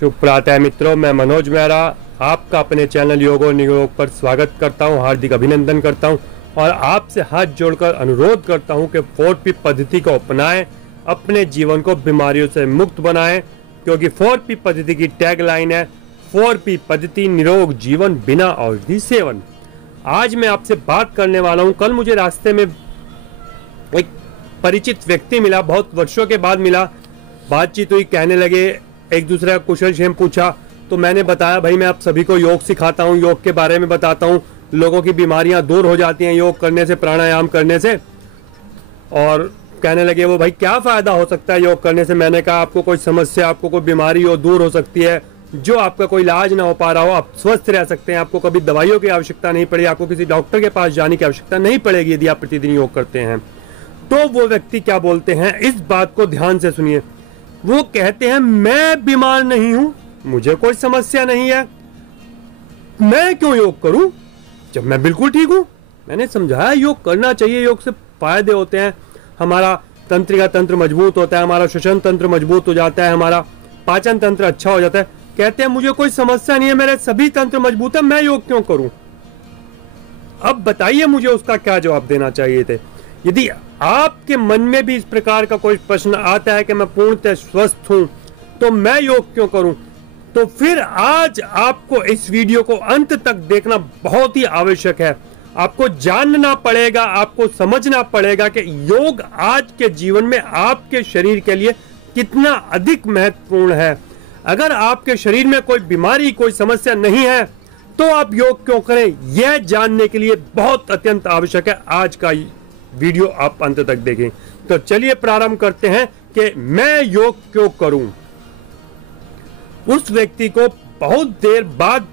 शुभ प्रातः मित्रों, मैं मनोज मेहरा आपका अपने चैनल योग और नियोग पर स्वागत करता हूं, हार्दिक अभिनंदन करता हूं और आपसे हाथ जोड़कर अनुरोध करता हूं कि 4P पद्धति को अपनाएं, अपने जीवन को बीमारियों से मुक्त बनाएं, क्योंकि 4P पद्धति की टैगलाइन है 4P पद्धति निरोग जीवन बिना औषधि सेवन। आज मैं आपसे बात करने वाला हूं। कल मुझे रास्ते में एक परिचित व्यक्ति मिला, बहुत वर्षों के बाद मिला, बातचीत हुई, कहने लगे, एक दूसरे का कुशल क्षेम पूछा। तो मैंने बताया, भाई मैं आप सभी को योग सिखाता हूँ, योग के बारे में बताता हूँ, लोगों की बीमारियां दूर हो जाती हैं योग करने से, प्राणायाम करने से। और कहने लगे वो, भाई क्या फायदा हो सकता है योग करने से। मैंने कहा, आपको कोई समस्या, आपको कोई बीमारी हो, दूर हो सकती है, जो आपका कोई इलाज ना हो पा रहा हो, आप स्वस्थ रह सकते हैं, आपको कभी दवाइयों की आवश्यकता नहीं पड़ेगी, आपको किसी डॉक्टर के पास जाने की आवश्यकता नहीं पड़ेगी यदि आप प्रतिदिन योग करते हैं। तो वो व्यक्ति क्या बोलते हैं, इस बात को ध्यान से सुनिए। वो कहते हैं, मैं बीमार नहीं हूं, मुझे कोई समस्या नहीं है, मैं क्यों योग करूं जब मैं बिल्कुल ठीक हूं। मैंने समझाया, योग करना चाहिए, योग से फायदे होते हैं, हमारा तंत्रिका तंत्र मजबूत होता है, हमारा श्वसन तंत्र मजबूत हो जाता है, हमारा पाचन तंत्र अच्छा हो जाता है। कहते हैं, मुझे कोई समस्या नहीं है, मेरे सभी तंत्र मजबूत है, मैं योग क्यों करूं। अब बताइए मुझे उसका क्या जवाब देना चाहिए थे। यदि आपके मन में भी इस प्रकार का कोई प्रश्न आता है कि मैं पूर्णतः स्वस्थ हूं तो मैं योग क्यों करूं, तो फिर आज आपको इस वीडियो को अंत तक देखना बहुत ही आवश्यक है। आपको जानना पड़ेगा, आपको समझना पड़ेगा कि योग आज के जीवन में आपके शरीर के लिए कितना अधिक महत्वपूर्ण है। अगर आपके शरीर में कोई बीमारी, कोई समस्या नहीं है तो आप योग क्यों करें, यह जानने के लिए बहुत अत्यंत आवश्यक है। आज का वीडियो आप अंत तक देखें। तो चलिए प्रारंभ करते हैं कि मैं योग क्यों करूं। उस व्यक्ति को बहुत देर बाद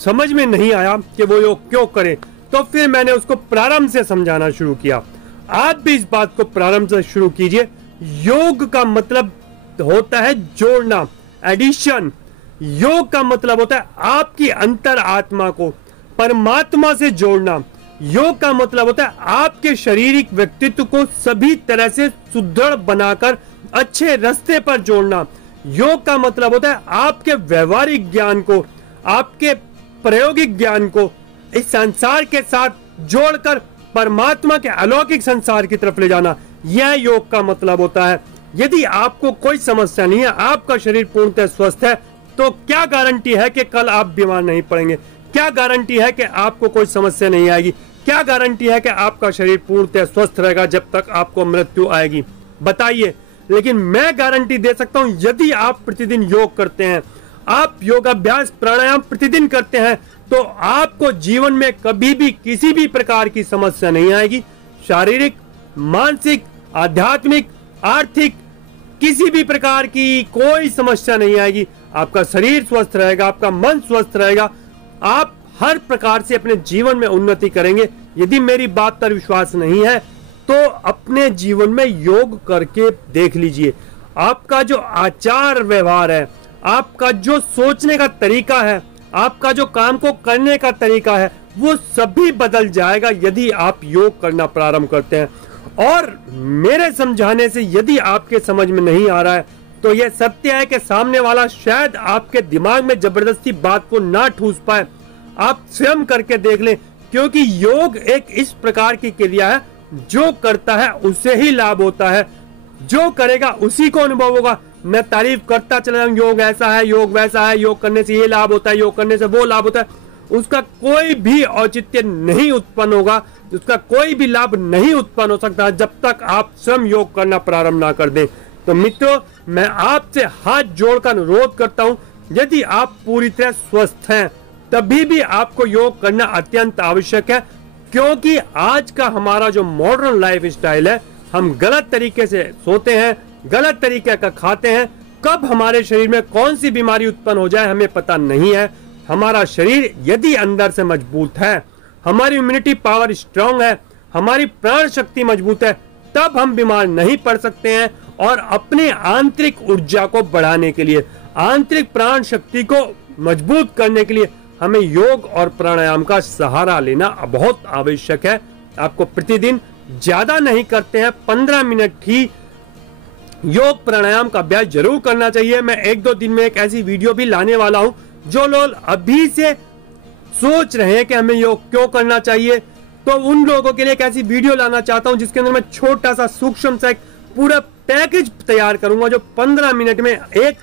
समझ में नहीं आया कि वो योग क्यों करे, तो फिर मैंने उसको प्रारंभ से समझाना शुरू किया। आप भी इस बात को प्रारंभ से शुरू कीजिए। योग का मतलब होता है जोड़ना, एडिशन। योग का मतलब होता है आपकी अंतर आत्मा को परमात्मा से जोड़ना। योग का मतलब होता है आपके शारीरिक व्यक्तित्व को सभी तरह से सुदृढ़ बनाकर अच्छे रास्ते पर जोड़ना। योग का मतलब होता है आपके व्यवहारिक ज्ञान को, आपके प्रायोगिक ज्ञान को इस संसार के साथ जोड़कर परमात्मा के अलौकिक संसार की तरफ ले जाना। यह योग का मतलब होता है। यदि आपको कोई समस्या नहीं है, आपका शरीर पूर्णतः स्वस्थ है, तो क्या गारंटी है कि कल आप बीमार नहीं पड़ेंगे? क्या गारंटी है कि आपको कोई समस्या नहीं आएगी? क्या गारंटी है कि आपका शरीर पूर्णतः स्वस्थ रहेगा जब तक आपको मृत्यु आएगी? बताइए। लेकिन मैं गारंटी दे सकता हूं, यदि आप प्रतिदिन योग करते हैं, आप योगाभ्यास प्राणायाम प्रतिदिन करते हैं, तो आपको जीवन में कभी भी किसी भी प्रकार की समस्या नहीं आएगी। शारीरिक, मानसिक, आध्यात्मिक, आर्थिक, किसी भी प्रकार की कोई समस्या नहीं आएगी। आपका शरीर स्वस्थ रहेगा, आपका मन स्वस्थ रहेगा, आप हर प्रकार से अपने जीवन में उन्नति करेंगे। यदि मेरी बात पर विश्वास नहीं है तो अपने जीवन में योग करके देख लीजिए। आपका जो आचार व्यवहार है, आपका जो सोचने का तरीका है, आपका जो काम को करने का तरीका है, वो सभी बदल जाएगा यदि आप योग करना प्रारंभ करते हैं। और मेरे समझाने से यदि आपके समझ में नहीं आ रहा है तो यह सत्य है कि सामने वाला शायद आपके दिमाग में जबरदस्ती बात को ना ठूस पाए। आप स्वयं करके देख लें, क्योंकि योग एक इस प्रकार की क्रिया है, जो करता है उसे ही लाभ होता है, जो करेगा उसी को अनुभव होगा। मैं तारीफ करता चला जाऊं, योग ऐसा है, योग वैसा है, योग करने से ये लाभ होता है, योग करने से वो लाभ होता है, उसका कोई भी औचित्य नहीं उत्पन्न होगा, उसका कोई भी लाभ नहीं उत्पन्न हो सकता जब तक आप स्वयं योग करना प्रारंभ ना कर दें। तो मित्रों, मैं आपसे हाथ जोड़कर अनुरोध करता हूं, यदि आप पूरी तरह स्वस्थ हैं तभी भी आपको योग करना अत्यंत आवश्यक है। क्योंकि आज का हमारा जो मॉडर्न लाइफ स्टाइल है, हम गलत तरीके से सोते हैं, गलत तरीके का खाते हैं, कब हमारे शरीर में कौन सी बीमारी उत्पन्न हो जाए हमें पता नहीं है। हमारा शरीर यदि अंदर से मजबूत है, हमारी इम्यूनिटी पावर स्ट्रांग है, हमारी प्राण शक्ति मजबूत है, तब हम बीमार नहीं पड़ सकते हैं। और अपने आंतरिक ऊर्जा को बढ़ाने के लिए, आंतरिक प्राण शक्ति को मजबूत करने के लिए हमें योग और प्राणायाम का सहारा लेना बहुत आवश्यक है। आपको प्रतिदिन ज्यादा नहीं करते हैं, 15 मिनट ही योग प्राणायाम का अभ्यास जरूर करना चाहिए। मैं 1-2 दिन में एक ऐसी वीडियो भी लाने वाला हूं, जो लोग अभी से सोच रहे हैं कि हमें योग क्यों करना चाहिए, तो उन लोगों के लिए एक ऐसी वीडियो लाना चाहता हूं जिसके अंदर मैं छोटा सा सूक्ष्म सा एक पूरा पैकेज तैयार करूंगा, जो 15 मिनट में एक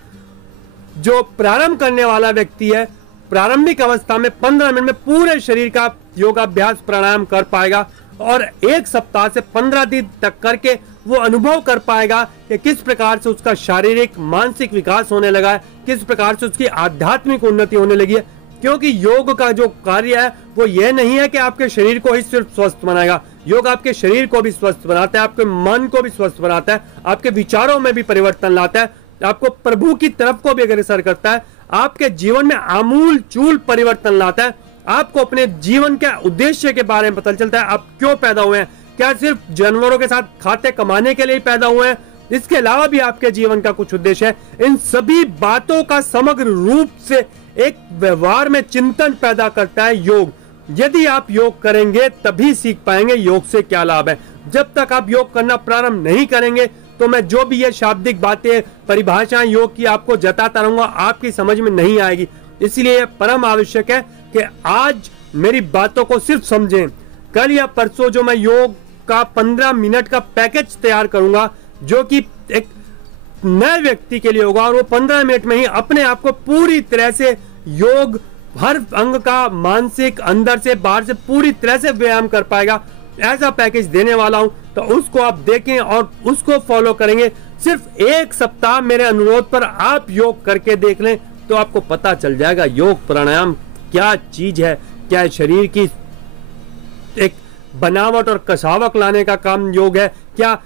जो प्रारंभ करने वाला व्यक्ति है प्रारंभिक अवस्था में 15 मिनट में पूरे शरीर का योगाभ्यास प्राणायाम कर पाएगा, और 1 सप्ताह से 15 दिन तक करके वो अनुभव कर पाएगा कि किस प्रकार से उसका शारीरिक मानसिक विकास होने लगा है, किस प्रकार से उसकी आध्यात्मिक उन्नति होने लगी है। क्योंकि योग का जो कार्य है वो ये नहीं है कि आपके शरीर को ही सिर्फ स्वस्थ बनाएगा, योग आपके शरीर को भी स्वस्थ बनाता है, आपके मन को भी स्वस्थ बनाता है, आपके विचारों में भी परिवर्तन लाता है, आपको प्रभु की तरफ को भी अग्रसर करता है, आपके जीवन में आमूल चूल परिवर्तन लाता है, आपको अपने जीवन के उद्देश्य के बारे में पता चलता है। आप क्यों पैदा हुए हैं, क्या सिर्फ जानवरों के साथ खाते कमाने के लिए पैदा हुए हैं, इसके अलावा भी आपके जीवन का कुछ उद्देश्य है। इन सभी बातों का समग्र रूप से एक व्यवहार में चिंतन पैदा करता है योग। यदि आप योग करेंगे तभी सीख पाएंगे योग से क्या लाभ है। जब तक आप योग करना प्रारंभ नहीं करेंगे तो मैं जो भी ये शाब्दिक बातें परिभाषाएं योग की आपको जताता रहूंगा, आपकी समझ में नहीं आएगी। इसलिए यह परम आवश्यक है कि आज मेरी बातों को सिर्फ समझें। कल या परसों जो मैं योग का 15 मिनट का पैकेज तैयार करूंगा, जो कि एक नए व्यक्ति के लिए होगा, और वो 15 मिनट में ही अपने आप को पूरी तरह से योग हर अंग का मानसिक अंदर से बाहर से पूरी तरह से व्यायाम कर पाएगा, ऐसा पैकेज देने वाला हूं। तो उसको आप देखें और उसको फॉलो करेंगे। सिर्फ 1 सप्ताह मेरे अनुरोध पर आप योग करके देख लें तो आपको पता चल जाएगा योग प्राणायाम क्या चीज है, क्या शरीर की एक बनावट और कसावट लाने का काम योग है, क्या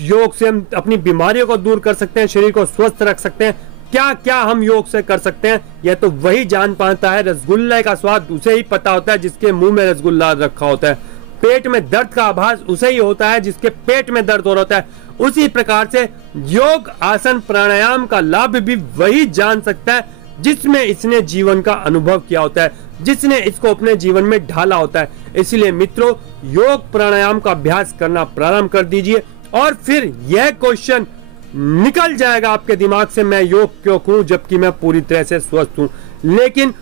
योग से हम अपनी बीमारियों को दूर कर सकते हैं, शरीर को स्वस्थ रख सकते हैं, क्या क्या हम योग से कर सकते हैं। यह तो वही जान पाता है। रसगुल्ले का स्वाद उसे ही पता होता है जिसके मुंह में रसगुल्ला रखा होता है। पेट में दर्द का आभास उसे ही होता है जिसके पेट में दर्द हो रहा होता है। उसी प्रकार से योग आसन प्राणायाम का लाभ भी वही जान सकता है जिसमें इसने जीवन का अनुभव किया होता है, जिसने इसको अपने जीवन में ढाला होता है। इसलिए मित्रों, योग प्राणायाम का अभ्यास करना प्रारंभ कर दीजिए और फिर यह क्वेश्चन निकल जाएगा आपके दिमाग से, मैं योग क्यों करूं जबकि मैं पूरी तरह से स्वस्थ हूं। लेकिन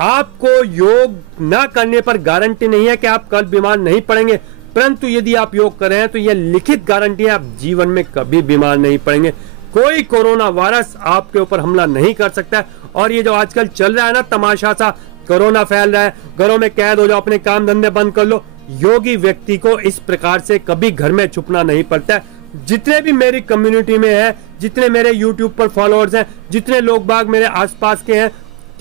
आपको योग ना करने पर गारंटी नहीं है कि आप कल बीमार नहीं पड़ेंगे, परंतु यदि आप योग कर रहे हैं तो यह लिखित गारंटी है आप जीवन में कभी बीमार नहीं पड़ेंगे। कोई कोरोना वायरस आपके ऊपर हमला नहीं कर सकता है। और ये जो आजकल चल रहा है ना तमाशा सा, कोरोना फैल रहा है, घरों में कैद हो जाओ, अपने काम धंधे बंद कर लो, योगी व्यक्ति को इस प्रकार से कभी घर में छुपना नहीं पड़ता है। जितने भी मेरी कम्युनिटी में है, जितने मेरे यूट्यूब पर फॉलोअर्स हैं, जितने लोग बाग मेरे आसपास के हैं,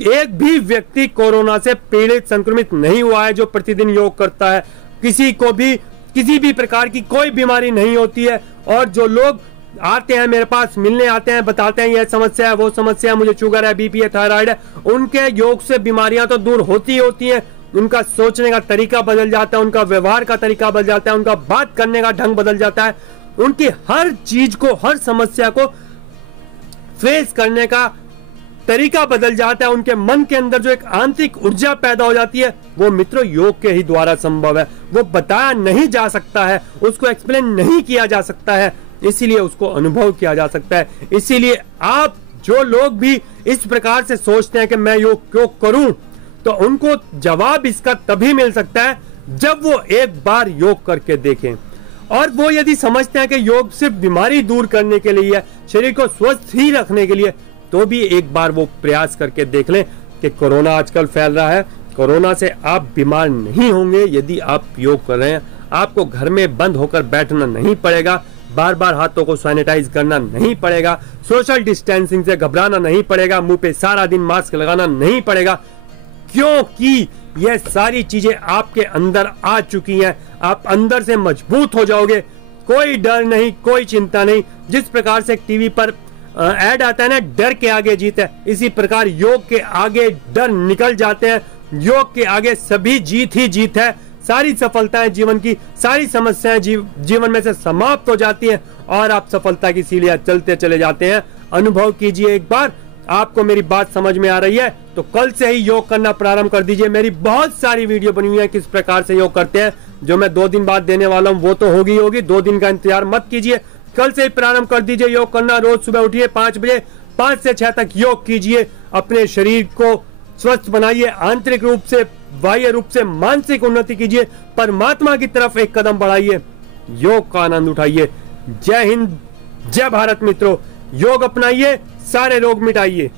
एक भी व्यक्ति कोरोना से पीड़ित संक्रमित नहीं हुआ है जो प्रतिदिन योग करता है। किसी को भी किसी भी प्रकार की कोई बीमारी नहीं होती है। और जो लोग आते हैं मेरे पास मिलने आते हैं, बताते हैं ये समस्या है, वो समस्या है, मुझे शुगर है, बीपी है, थायराइड है, उनके योग से बीमारियां तो दूर होती होती हैं। उनका सोचने का तरीका बदल जाता है, उनका व्यवहार का तरीका बदल जाता है, उनका बात करने का ढंग बदल जाता है, उनकी हर चीज को, हर समस्या को फेस करने का तरीका बदल जाता है। उनके मन के अंदर जो एक आंतरिक ऊर्जा पैदा हो जाती है, वो मित्रों योग के ही द्वारा संभव है। वो बताया नहीं जा सकता है, उसको एक्सप्लेन नहीं किया जा सकता है, इसीलिए उसको अनुभव किया जा सकता है। इसीलिए आप जो लोग भी इस प्रकार से सोचते हैं कि मैं योग क्यों करूं, तो उनको जवाब इसका तभी मिल सकता है जब वो एक बार योग करके देखें। और वो यदि समझते हैं कि योग सिर्फ बीमारी दूर करने के लिए है, शरीर को स्वस्थ ही रखने के लिए, तो भी एक बार वो प्रयास करके देख लें कि कोरोना आजकल फैल रहा है, कोरोना से आप बीमार नहीं होंगे यदि आप योग कर रहे हैं। आपको घर में बंद होकर बैठना नहीं पड़ेगा, बार बार हाथों को सैनिटाइज करना नहीं पड़ेगा, सोशल डिस्टेंसिंग से घबराना नहीं पड़ेगा, मुंह पे सारा दिन मास्क लगाना नहीं पड़ेगा, क्योंकि ये सारी चीजें आपके अंदर आ चुकी हैं। आप अंदर से मजबूत हो जाओगे, कोई डर नहीं, कोई चिंता नहीं। जिस प्रकार से टीवी पर ऐड आता है ना, डर के आगे जीत है, इसी प्रकार योग के आगे डर निकल जाते हैं। योग के आगे सभी जीत ही जीत है। सारी सफलताएं जीवन की, सारी समस्याएं जीवन में से समाप्त हो जाती हैं और आप सफलता की सीढ़ियां चलते चले जाते हैं। अनुभव कीजिए एक बार। आपको मेरी बात समझ में आ रही है तो कल से ही योग करना प्रारंभ कर दीजिए। मेरी बहुत सारी वीडियो बनी हुई है किस प्रकार से योग करते हैं, जो मैं 2 दिन बाद देने वाला हूं, वो तो होगी। 2 दिन का इंतजार मत कीजिए, कल से ही प्रारंभ कर दीजिए योग करना। रोज सुबह उठिए 5 बजे, 5 से 6 तक योग कीजिए। अपने शरीर को स्वस्थ बनाइए, आंतरिक रूप से, बाह्य रूप से, मानसिक उन्नति कीजिए, परमात्मा की तरफ एक कदम बढ़ाइए, योग का आनंद उठाइए। जय हिंद, जय भारत मित्रों। योग अपनाइए, सारे रोग मिटाइए।